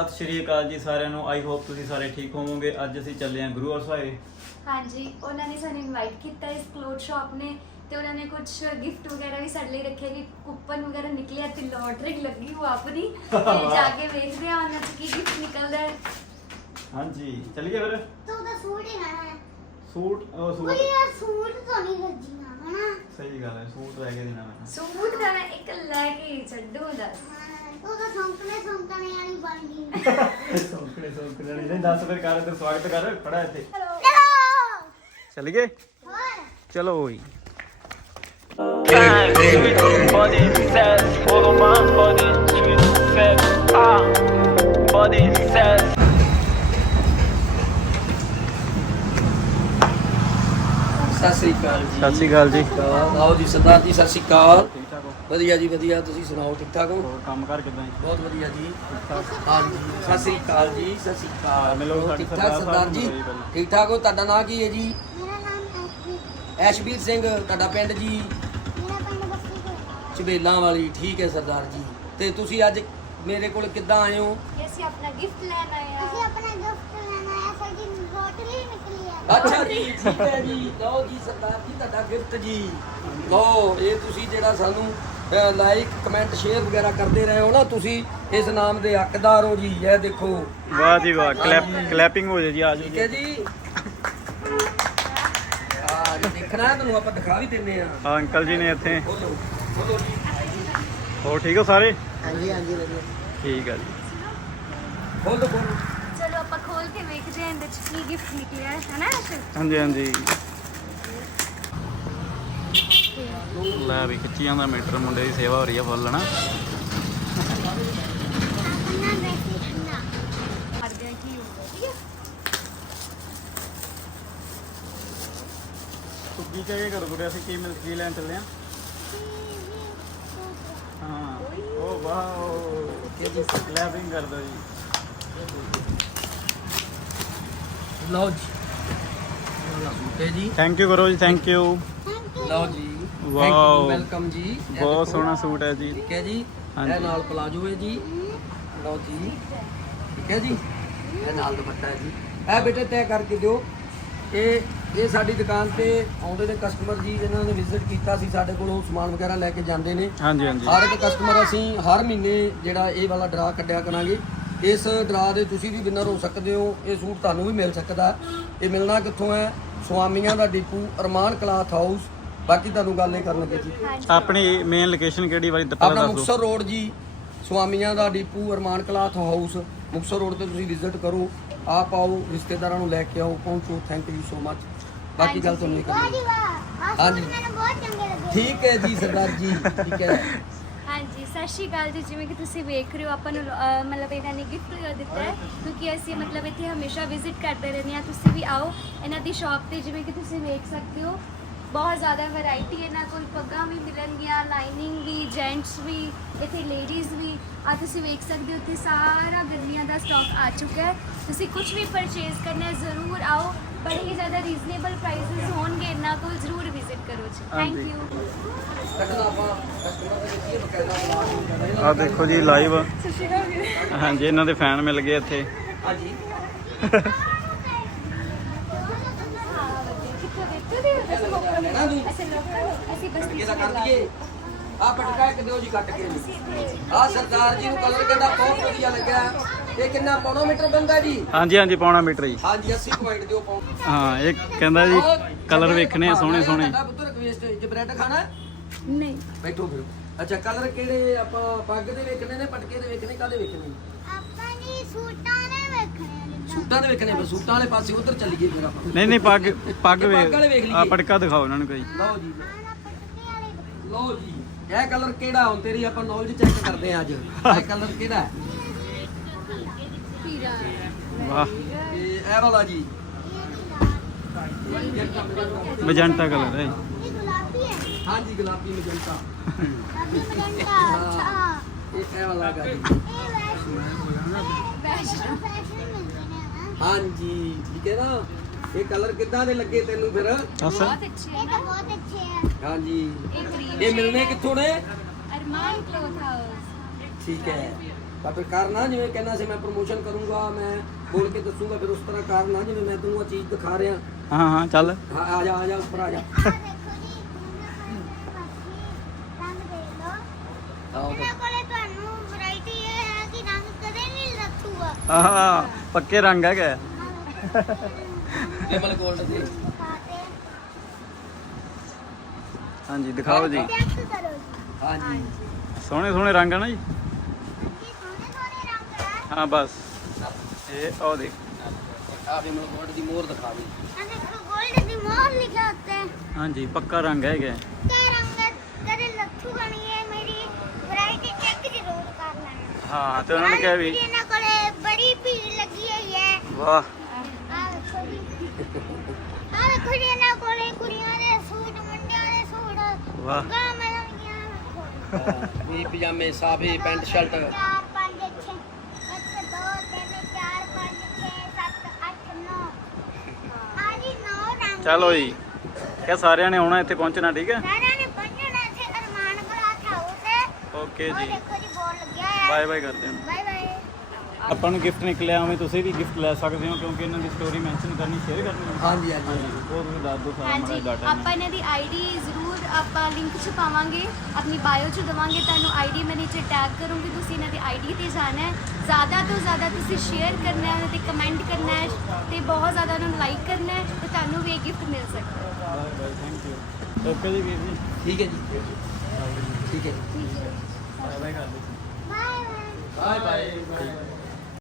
ਸਤਿ ਸ਼੍ਰੀ ਅਕਾਲ ਜੀ ਸਾਰਿਆਂ ਨੂੰ। ਆਈ ਹੋਪ ਤੁਸੀਂ ਸਾਰੇ ਠੀਕ ਹੋਵੋਗੇ। ਅੱਜ ਅਸੀਂ ਚੱਲੇ ਹਾਂ ਗੁਰੂ ਅਰਸਾਏ ਹਾਂਜੀ ਉਹਨਾਂ ਨੇ ਸਾਨੂੰ ਇਨਵਾਈਟ ਕੀਤਾ ਇਸ ਕਲੋਥ ਸ਼ਾਪ ਨੇ ਤੇ ਉਹਨਾਂ ਨੇ ਕੁਝ ਗਿਫਟ ਵਗੈਰਾ ਵੀ ਸਾਡੇ ਲਈ ਰੱਖੇ ਕਿ ਕੂਪਨ ਵਗੈਰਾ ਨਿਕਲਿਆ ਤੇ ਲੋਟਰੀ ਲੱਗੀ ਉਹ ਆਪਣੀ। ਤੇ ਜਾ ਕੇ ਵੇਖਦੇ ਆ ਉਹਨਾਂ ਤੋਂ ਕੀ ਗਿਫਟ ਨਿਕਲਦਾ ਹੈ। ਹਾਂਜੀ ਚੱਲੀਏ ਫਿਰ। ਤੂੰ ਤਾਂ ਸੂਟ ਹੀ ਲੈਣਾ ਹੈ। ਸੂਟ ਉਹ ਸੂਟ। ਕੋਈ ਯਾਰ ਸੂਟ ਤਾਂ ਨਹੀਂ ਰੱਜੀਨਾ ਹਨਾ? ਸਹੀ ਗੱਲ ਹੈ ਸੂਟ ਲੈ ਕੇ ਦੇਣਾ ਮੈਂ। ਸੂਟ ਦਾ ਮੈਂ ਇੱਕ ਲੈ ਕੇ ਹੀ ਛੱਡੂ ਦੱਸ। ਹਾਂ, ਤੂੰ ਤਾਂ ਸੌਂਕਣੇ ਸੌਂਕਣੇ ਵਾਲੀ ਬਣ ਗਈ। ਸੌਂਕਣੇ ਸੌਂਕਣੇ ਨਹੀਂ ਦੱਸ ਫਿਰ ਕਰ ਤੇ ਸਵਾਗਤ ਕਰ ਖੜਾ ਇੱਥੇ। ਚਲੋ। ਓਏ Body says. ਸਤਿ ਸ੍ਰੀ ਅਕਾਲ ਜੀ। ਸਤਿ ਸ਼੍ਰੀ ਅਕਾਲ ਜੀ। ਆਓ ਜੀ ਸਰਦਾਰ ਜੀ ਸਤਿ ਸ੍ਰੀ ਅਕਾਲ। ਵਧੀਆ ਜੀ ਵਧੀਆ ਤੁਸੀਂ ਸੁਣਾਓ ਠੀਕ ਠਾਕ ਹੋ? ਹੋਰ ਕੰਮ ਕਰ ਕਿਦਾਂ ਬਹੁਤ ਵਧੀਆ ਜੀ। ਹਾਂ ਜੀ ਸਤਿ ਸ੍ਰੀ ਅਕਾਲ ਜੀ ਸਤਿ ਸ੍ਰੀ ਅਕਾਲ। ਮਿਲੋ ਸਾਡੇ ਠੀਕ ਠਾਕ ਸਰਦਾਰ ਜੀ? ਜੀ ਠੀਕ ਠਾਕ ਹੋ? ਤੁਹਾਡਾ ਨਾਂ ਕੀ ਹੈ ਜੀ? ਮੇਰਾ ਨਾਮ ਐਸ਼ਵੀਰ ਸਿੰਘ ਤੁਹਾਡਾ ਪਿੰਡ ਜੀ? ਮੇਰਾ ਪਿੰਡ ਬੱਸੀ ਕੋਲ ਚਬੇਲਾਂ ਵਾਲੀ ਠੀਕ ਹੈ ਸਰਦਾਰ ਜੀ। ਤੇ ਤੁਸੀਂ ਅੱਜ ਮੇਰੇ ਕੋਲ ਕਿੱਦਾਂ ਆਏ ਹੋ? ਕਿ ਅਸੀਂ ਆਪਣਾ ਗਿਫਟ ਲੈਣ ਆਏ ਅਸੀਂ ਆ ਆਪਣਾ ਗਿਫਟ ਲੈਣਾ ਹੈ ਸਾਡੀ ਰੋਟਲੀ ਨਿਕਲੀ ਹੈ ਅੱਛਾ ਜੀ ਠੀਕ ਹੈ ਜੀ। ਲਓ ਜੀ ਸਰਦਾਰ ਜੀ ਤੁਹਾਡਾ ਗਿਫਟ ਜੀ। ਲਓ ਇਹ ਤੁਸੀਂ ਜਿਹੜਾ ਸਾਨੂੰ ਲਾਈਕ ਕਮੈਂਟ ਸ਼ੇਅਰ ਵਗੈਰਾ ਕਰਦੇ ਰਹੇ ਹੋ ਨਾ ਤੁਸੀਂ। ਇਸ ਨਾਮ ਦੇ ਹੱਕਦਾਰ ਹੋ ਜੀ ਇਹ ਦੇਖੋ। ਵਾਹ ਜੀ ਵਾਹ ਕਲੈਪ ਕਲੈਪਿੰਗ ਹੋ ਜੇ ਜੀ ਆ ਜਾਓ ਠੀਕ ਹੈ ਜੀ। ਆ ਜੇ ਦੇਖਣਾ ਹੈ ਤੁਹਾਨੂੰ ਆਪਾਂ ਦਿਖਾ ਵੀ ਦਿੰਨੇ ਆ ਆ ਅੰਕਲ ਜੀ ਨੇ ਇੱਥੇ। ਹੋਰ ਠੀਕ ਹੋ ਸਾਰੇ? ਹਾਂਜੀ ਹਾਂਜੀ ਵਧੀਆ। ਠੀਕ ਆ ਜੀ। ਬੋਲੋ ਬੋਲੋ। ਚਲੋ ਆਪਾਂ ਖੋਲ ਕੇ ਵੇਖਦੇ ਹਾਂ ਇਹਦੇ ਚ ਕੀ ਗਿਫਟ ਨਿਕਲਿਆ ਹੈ ਹਨਾ ਹਾਂਜੀ ਹਾਂਜੀ। ਲੈ ਵੀ ਖਿੱਚੀਆਂ ਦਾ ਮੀਟਰ ਮੁੰਡੇ ਦੀ ਸੇਵਾ ਹੋ ਰਹੀ ਆ ਫੁੱਲ ਨਾ ਸੁੱਕੀ ਚਾਹੀਏ ਕਰ ਗੁਰੇ ਅਸੀਂ ਕੀ ਮਿਲ ਕੀ ਲੈਣ ਚੱਲੇ ਆ? ਹਾਂ ਉਹ ਵਾਓ ਕੀ ਜੀ ਕਲੈਪਿੰਗ ਕਰ ਦੋ ਜੀ। ਲਓ ਜੀ ਓਕੇ ਜੀ। ਥੈਂਕ ਯੂ ਕਰੋ ਜੀ ਥੈਂਕ ਯੂ ਲਓ ਜੀ। ਵਾਓ। ਵੈਲਕਮ ਜੀ। ਇਹ ਬਹੁਤ ਦੇਖੋ। ਸੋਹਣਾ ਸੂਟ ਹੈ ਜੀ। ਠੀਕ ਹੈ ਜੀ। ਹਾਂਜੀ। ਇਹ ਨਾਲ ਪਲਾਜੋ ਹੈ ਜੀ। ਲਓ ਜੀ। ਠੀਕ ਹੈ ਜੀ। ਇਹ ਨਾਲ ਦੁਪੱਟਾ ਹੈ ਜੀ। ਇਹ ਬੇਟੇ ਤੈਅ ਕਰਕੇ ਦਿਓ। ਇਹ ਇਹ ਸਾਡੀ ਦੁਕਾਨ ਤੇ ਆਉਂਦੇ ਨੇ ਕਸਟਮਰ ਜੀ ਜਿਨ੍ਹਾਂ ਨੇ ਵਿਜ਼ਿਟ ਕੀਤਾ ਸੀ ਸਾਡੇ ਕੋਲੋਂ ਸਮਾਨ ਵਗੈਰਾ ਲੈ ਕੇ ਜਾਂਦੇ ਨੇ। ਹਾਂਜੀ ਹਾਂਜੀ। ਹਰ ਇੱਕ ਕਸਟਮਰ ਅਸੀਂ ਹਰ ਮਹੀਨੇ ਜਿਹੜਾ ਇਹ ਵਾਲਾ ਡਰਾ ਕੱਢਿਆ ਕਰਾਂਗੇ। ਇਸ ਡਰਾ ਦੇ ਤੁਸੀਂ ਵੀ ਵਿਨਰ ਹੋ ਸਕਦੇ ਹੋ। ਇਹ ਸੂਟ ਤੁਹਾਨੂੰ ਵੀ ਮਿਲ ਸਕਦਾ। ਇਹ ਮਿਲਣਾ ਕਿੱਥੋਂ ਹੈ? ਸੁਆਮੀਆਂ ਦਾ ਡੀਪੂ ਅਰਮਾਨ ਕਲਾਥ ਹਾਊਸ ਬਾਕੀ ਤੁਹਾਨੂੰ ਗੱਲ ਇਹ ਕਰਨਗੇ ਜੀ ਆਪਣੀ ਮੇਨ ਲੋਕੇਸ਼ਨ ਕਿਹੜੀ ਵਾਲੀ ਆਪਣਾ ਪਹਿਲਾਂ ਦੱਸ। ਦਿਓ ਮੁਕਸਰ ਰੋਡ ਜੀ ਸੁਆਮੀਆਂ ਦਾ depot Arman cloth house Muktsar road ਤੇ ਤੁਸੀਂ ਵਿਜ਼ਿਟ ਕਰੋ ਆਪ ਆਓ ਰਿਸ਼ਤੇਦਾਰਾਂ ਨੂੰ ਲੈ ਕੇ ਆਓ ਪਹੁੰਚੋ ਥੈਂਕ ਯੂ ਸੋ ਮਚ ਬਾਕੀ ਗੱਲ ਤੁਹਾਨੂੰ ਨਹੀਂ ਵਾਹ ਕਰਨੀ। ਜੀ ਵਾਹ ਆਹ ਹਾਂਜੀ। ਸੂਟ ਮੈਨੂੰ ਬਹੁਤ ਚੰਗੇ ਲੱਗੇ ਠੀਕ ਹੈ ਜੀ ਸਰਦਾਰ ਜੀ ਠੀਕ ਹੈ। ਹਾਂਜੀ ਸਤਿ ਸ਼੍ਰੀ ਅਕਾਲ ਜੀ। ਜਿਵੇਂ ਕਿ ਤੁਸੀਂ ਵੇਖ ਰਹੇ ਹੋ ਆਪਾਂ ਨੂੰ ਅਹ, ਮਤਲਬ ਇਹਨਾਂ ਨੇ ਗਿਫਟ ਦਿੱਤਾ ਹੈ ਕਿਉਂਕਿ ਅਸੀਂ ਮਤਲਬ ਇੱਥੇ ਹਮੇਸ਼ਾ ਵਿਜ਼ਿਟ ਕਰਦੇ ਰਹਿੰਦੇ ਹਾਂ। ਤੁਸੀਂ ਵੀ ਆਓ ਇਹਨਾਂ ਦੀ ਸ਼ਾਪ ਤੇ ਜਿਵੇਂ ਕਿ ਤੁਸੀਂ ਵੇਖ ਸਕਦੇ ਹੋ ਬਹੁਤ ਜ਼ਿਆਦਾ ਵੈਰਾਈਟੀ ਇਹਨਾਂ ਕੋਲ ਪੱਗਾਂ ਵੀ ਮਿਲਣਗੀਆਂ ਲਾਈਨਿੰਗ ਵੀ ਜੈਂਟਸ ਵੀ ਇੱਥੇ ਲੇਡੀਜ਼ ਵੀ। ਆ ਤੁਸੀਂ ਵੇਖ ਸਕਦੇ ਹੋ ਇੱਥੇ ਸਾਰਾ ਗਰਮੀਆਂ ਦਾ ਸਟਾਕ ਆ ਚੁੱਕਾ ਹੈ। ਤੁਸੀਂ ਕੁਝ ਵੀ ਪਰਚੇਜ਼ ਕਰਨਾ ਜ਼ਰੂਰ ਆਓ। ਬੜੇ ਹੀ ਜ਼ਿਆਦਾ ਰੀਜ਼ਨੇਬਲ ਪ੍ਰਾਈਸਸ ਹੋਣਗੇ। ਇਹਨਾਂ ਕੋਲ ਜ਼ਰੂਰ ਵਿਜ਼ਿਟ ਕਰੋ ਜੀ। ਥੈਂਕ ਹਾਂਜੀ। ਯੂ ਆ ਦੇਖੋ ਜੀ ਲਾਈਵ ਹਾਂਜੀ ਇਹਨਾਂ ਦੇ ਫੈਨ ਮਿਲ ਗਏ ਇੱਥੇ। ਹਾਂਜੀ ਕਿੱਥੋਂ ਦੇਖਦੇ ਹੋ ਅਸੀਂ ਲੋਕਾਂ ਲੈਣਾ ਤੂੰ? ਅਸੀਂ ਲੋਕਾਂ ਅਸੀਂ ਬਸਤੀ ਇਹਦਾ ਚ ਕਰ ਮਿਲਾ ਦਈਏ ਆ ਪਟਕਾ ਇੱਕ ਦਿਓ ਜੀ ਕੱਟ ਕੇ ਆ ਸਰਦਾਰ ਜੀ ਨੂੰ ਕਲਰ ਕਹਿੰਦਾ ਬਹੁਤ ਵਧੀਆ ਲੱਗਾ ਇਹ ਕਿੰਨਾ ਪੌਣਾ ਮੀਟਰ ਬੰਦਾ ਜੀ ਹਾਂਜੀ ਹਾਂਜੀ ਪੌਣਾ ਮੀਟਰ ਜੀ ਹਾਂਜੀ 80 ਪੁਆਇੰਟ ਦਿਓ ਪਾਉ ਹਾਂ ਇਹ ਕਹਿੰਦਾ ਜੀ ਕਲਰ ਵੇਖਣੇ ਆ ਸੋਹਣੇ ਸੋਹਣੇ ਤੁਹਾਡਾ ਪੁੱਤਰ ਰਿਕਵੈਸਟ ਜੇ ਬ੍ਰੈਡ ਖਾਣਾ ਹੈ? ਨਹੀਂ ਬੈਠੋ ਫਿਰ ਅੱਛਾ ਕਲਰ ਕਿਹੜੇ ਆਪਾਂ ਪੱਗ ਦੇ ਵੇਖਣੇ ਨੇ ਪਟਕੇ ਦੇ ਵੇਖਣੇ ਕਾਦੇ ਵੇਖਣੇ ਆਪਾਂ ਨੇ ਸੂਟਾਂ ਸੂਟਾਂ ਦੇ ਵੇਖਣੇ ਬਸ ਸੂਟਾਂ ਵਾਲੇ ਪਾਸੇ ਉਧਰ ਚੱਲੀਏ ਫਿਰ ਆਪਾਂ। ਨਹੀਂ ਨਹੀਂ ਪੱਗ ਪੱਗ ਇਹ ਪੱਗ ਵਾਲੇ ਵੇਖ ਵੇ ਲਈਏ। ਆ ਪਟਕਾ ਦਿਖਾਓ ਇਹਨਾਂ ਨੂੰ ਕੋਈ। ਲਓ ਜੀ। ਆਹ ਪਟਕੇ ਵਾਲੇ ਲਓ ਜੀ ਇਹ ਕਲਰ ਕਿਹੜਾ? ਹੁਣ ਤੇਰੀ ਆਪਾਂ ਨੌਲੇਜ ਚੈੱਕ ਕਰਦੇ ਹਾਂ ਅੱਜ। ਇਹ ਕਲਰ ਕਿਹੜਾ? ਹੈ ਪੀਰਾ ਵਾਹ। ਇਹ ਇਹ ਵਾਲਾ ਜੀ। ਮਜੰਟਾ ਕਲਰ ਹੈ। ਇਹ ਗੁਲਾਬੀ ਹੈ। ਹਾਂਜੀ ਗੁਲਾਬੀ ਮਜੰਟਾ। ਗੁਲਾਬੀ ਮਜੰਟਾ ਅੱਛਾ। ਇਹ ਇਹ ਵਾਲਾ ਗਾ ਹਾਂਜੀ ਠੀਕ ਹੈ ਨਾ? ਇਹ ਕਲਰ ਕਿੱਦਾਂ ਦੇ ਲੱਗੇ ਤੈਨੂੰ ਫਿਰ? ਦੱਸ। ਬਹੁਤ ਅੱਛੇ ਹੈ ਇਹ ਤਾਂ ਬਹੁਤ ਅੱਛੇ ਹੈ ਹਾਂਜੀ। ਇਹ ਕਰੀਮ ਇਹ ਮਿਲਨੇ ਕਿੱਥੋਂ ਨੇ? ਅਰਮਾਨ ਕਲੋਥ ਹਾਊਸ ਠੀਕ ਹੈ। ਤਾਂ ਫਿਰ ਕਰਨਾ ਜਿਵੇਂ ਕਹਿੰਦਾ ਸੀ ਮੈਂ ਪ੍ਰੋਮੋਸ਼ਨ ਕਰੂੰਗਾ ਮੈਂ ਬੋਲ ਕੇ ਦੱਸੂਗਾ ਫਿਰ ਉਸ ਤਰ੍ਹਾਂ ਕਰਨਾ ਜਿਵੇਂ ਮੈਂ ਤੈਨੂੰ ਆ ਚੀਜ਼ ਦਿਖਾ ਰਿਹਾ। ਹਾਂ ਹਾਂ ਚੱਲ। ਆ ਜਾ ਆ ਜਾ ਉੱਪਰ ਆ ਜਾ ਆ ਦੇਖੋ ਜੀ ਰੰਗ ਦੇ ਲਓ ਆਓ ਇਹਨਾਂ ਕੋਲੇ ਤੁਹਾਨੂੰ ਵੈਰਾਈਟੀ ਇਹ ਹੈ ਕਿ ਰੰਗ ਕਦੇ ਨਹੀਂ ਲੱਥੂਗਾ ਪੱਕੇ ਰੰਗ ਹੈਗਾ। ਕੇਵਲ 골ਡ ਦੇ। ਹਾਂਜੀ ਦਿਖਾਓ ਜੀ। ਹਾਂਜੀ। ਸੋਹਣੇ ਸੋਹਣੇ ਰੰਗ ਆ ਨਾ ਜੀ। ਹਾਂ ਬਸ। ਇਹ ਉਹ ਦੇਖ। ਆ ਵਿਮਲ 골ਡ ਦੀ ਮੋਹਰ ਦਿਖਾ ਦੇ। ਹਾਂਜੀ ਪੱਕਾ ਰੰਗ ਹੈਗਾ। ਹਾਂ ਤੇ ਉਹਨਾਂ ਨੇ ਕਿਹਾ ਵੀ ਇਹਨਾਂ ਕੋਲੇ ਬੜੀ ਭੀੜ ਲੱਗੀ ਹੋਈ ਹੈ। ਵਾਹ। ਆ ਵੇਖੋ ਜੀ। ਆ ਵੇਖੋ ਜੀ ਇਹਨਾਂ ਕੋਲੇ ਕੁੜੀਆਂ ਦੇ ਸੂਟ ਮੁੰਡਿਆਂ ਦੇ ਸੂਟ। ਵਾਹ। ਗਾ ਮਿਲਣਗੀਆਂ ਵੀ ਪਜਾਮੇ ਸਾਫੇ ਪੈਂਟ ਸ਼ਰਟ। ਚਾਰ ਪੰਜ ਛੇ। ਇੱਕ ਦੋ ਤਿੰਨ ਚਾਰ ਪੰਜ ਛੇ ਸੱਤ ਅੱਠ ਨੌ। ਆ ਜੀ ਨੌ ਰੰਗ। ਚਲੋ ਨੇ। ਜੀ। ਕਿਆ ਸਾਰਿਆਂ ਨੇ ਆਉਣਾ ਇੱਥੇ ਪਹੁੰਚਣਾ ਠੀਕ ਹੈ? ਸਾਰਿਆਂ ਨੇ ਪਹੁੰਚਣਾ ਇੱਥੇ ਅਰਮਾਨ ਕਲਾਥ ਹਾਊਸ ਤੇ ਓਕੇ ਜੀ। ਦੇਖੋ ਬਾਏ ਬਾਏ ਕਰਦੇ ਹਾਂ। Bye bye. ਆਪਾਂ ਨੂੰ ਗਿਫਟ ਨਿਕਲਿਆ ਉਵੇਂ ਤੁਸੀਂ ਵੀ ਗਿਫਟ ਲੈ ਸਕਦੇ ਹੋ ਕਿਉਂਕਿ ਇਹਨਾਂ ਦੀ ਸਟੋਰੀ ਮੈਂਸ਼ਨ ਕਰਨੀ ਸ਼ੇਅਰ ਕਰਨੀ ਹੈ। ਹਾਂਜੀ ਹਾਂਜੀ। ਉਹ ਤੁਸੀਂ ਦੱਸ ਦਿਓ ਸਾਰਾ ਮਾੜਾ ਹਾਂਜੀ ਡਾਟਾ ਆਪਾਂ ਇਹਨਾਂ ਦੀ ਆਈਡੀ ਜ਼ਰੂਰ ਆਪਾਂ ਲਿੰਕ 'ਚ ਪਾਵਾਂਗੇ ਆਪਣੀ ਬਾਇਓ 'ਚ ਦਵਾਂਗੇ ਤੁਹਾਨੂੰ ਆਈਡੀ ਮੈਂ ਨੀਚੇ ਟੈਗ ਕਰੂੰਗੀ ਤੁਸੀਂ ਇਹਨਾਂ ਦੀ ਆਈਡੀ ਤੇ ਜਾਣਾ ਹੈ। ਜ਼ਿਆਦਾ ਤੋਂ ਜ਼ਿਆਦਾ ਤੁਸੀਂ ਸ਼ੇਅਰ ਕਰਨਾ ਹੈ ਤੇ ਕਮੈਂਟ ਕਰਨਾ ਹੈ ਤੇ ਬਹੁਤ ਜ਼ਿਆਦਾ ਉਹਨਾਂ ਨੂੰ ਲਾਈਕ ਕਰਨਾ ਹੈ ਤੇ ਤੁਹਾਨੂੰ ਵੀ ਇਹ ਗਿਫਟ ਮਿਲ ਸਕਦਾ ਹੈ। Bye bye thank you okay ਜੀ ਵੀਰ ਜੀ। ਠੀਕ ਹੈ ਜੀ। ਠੀਕ ਹੈ ਜੀ। ਬਾਏ ਬਾਏ ਕਰ ਦਿਓ। Bye bye bye bye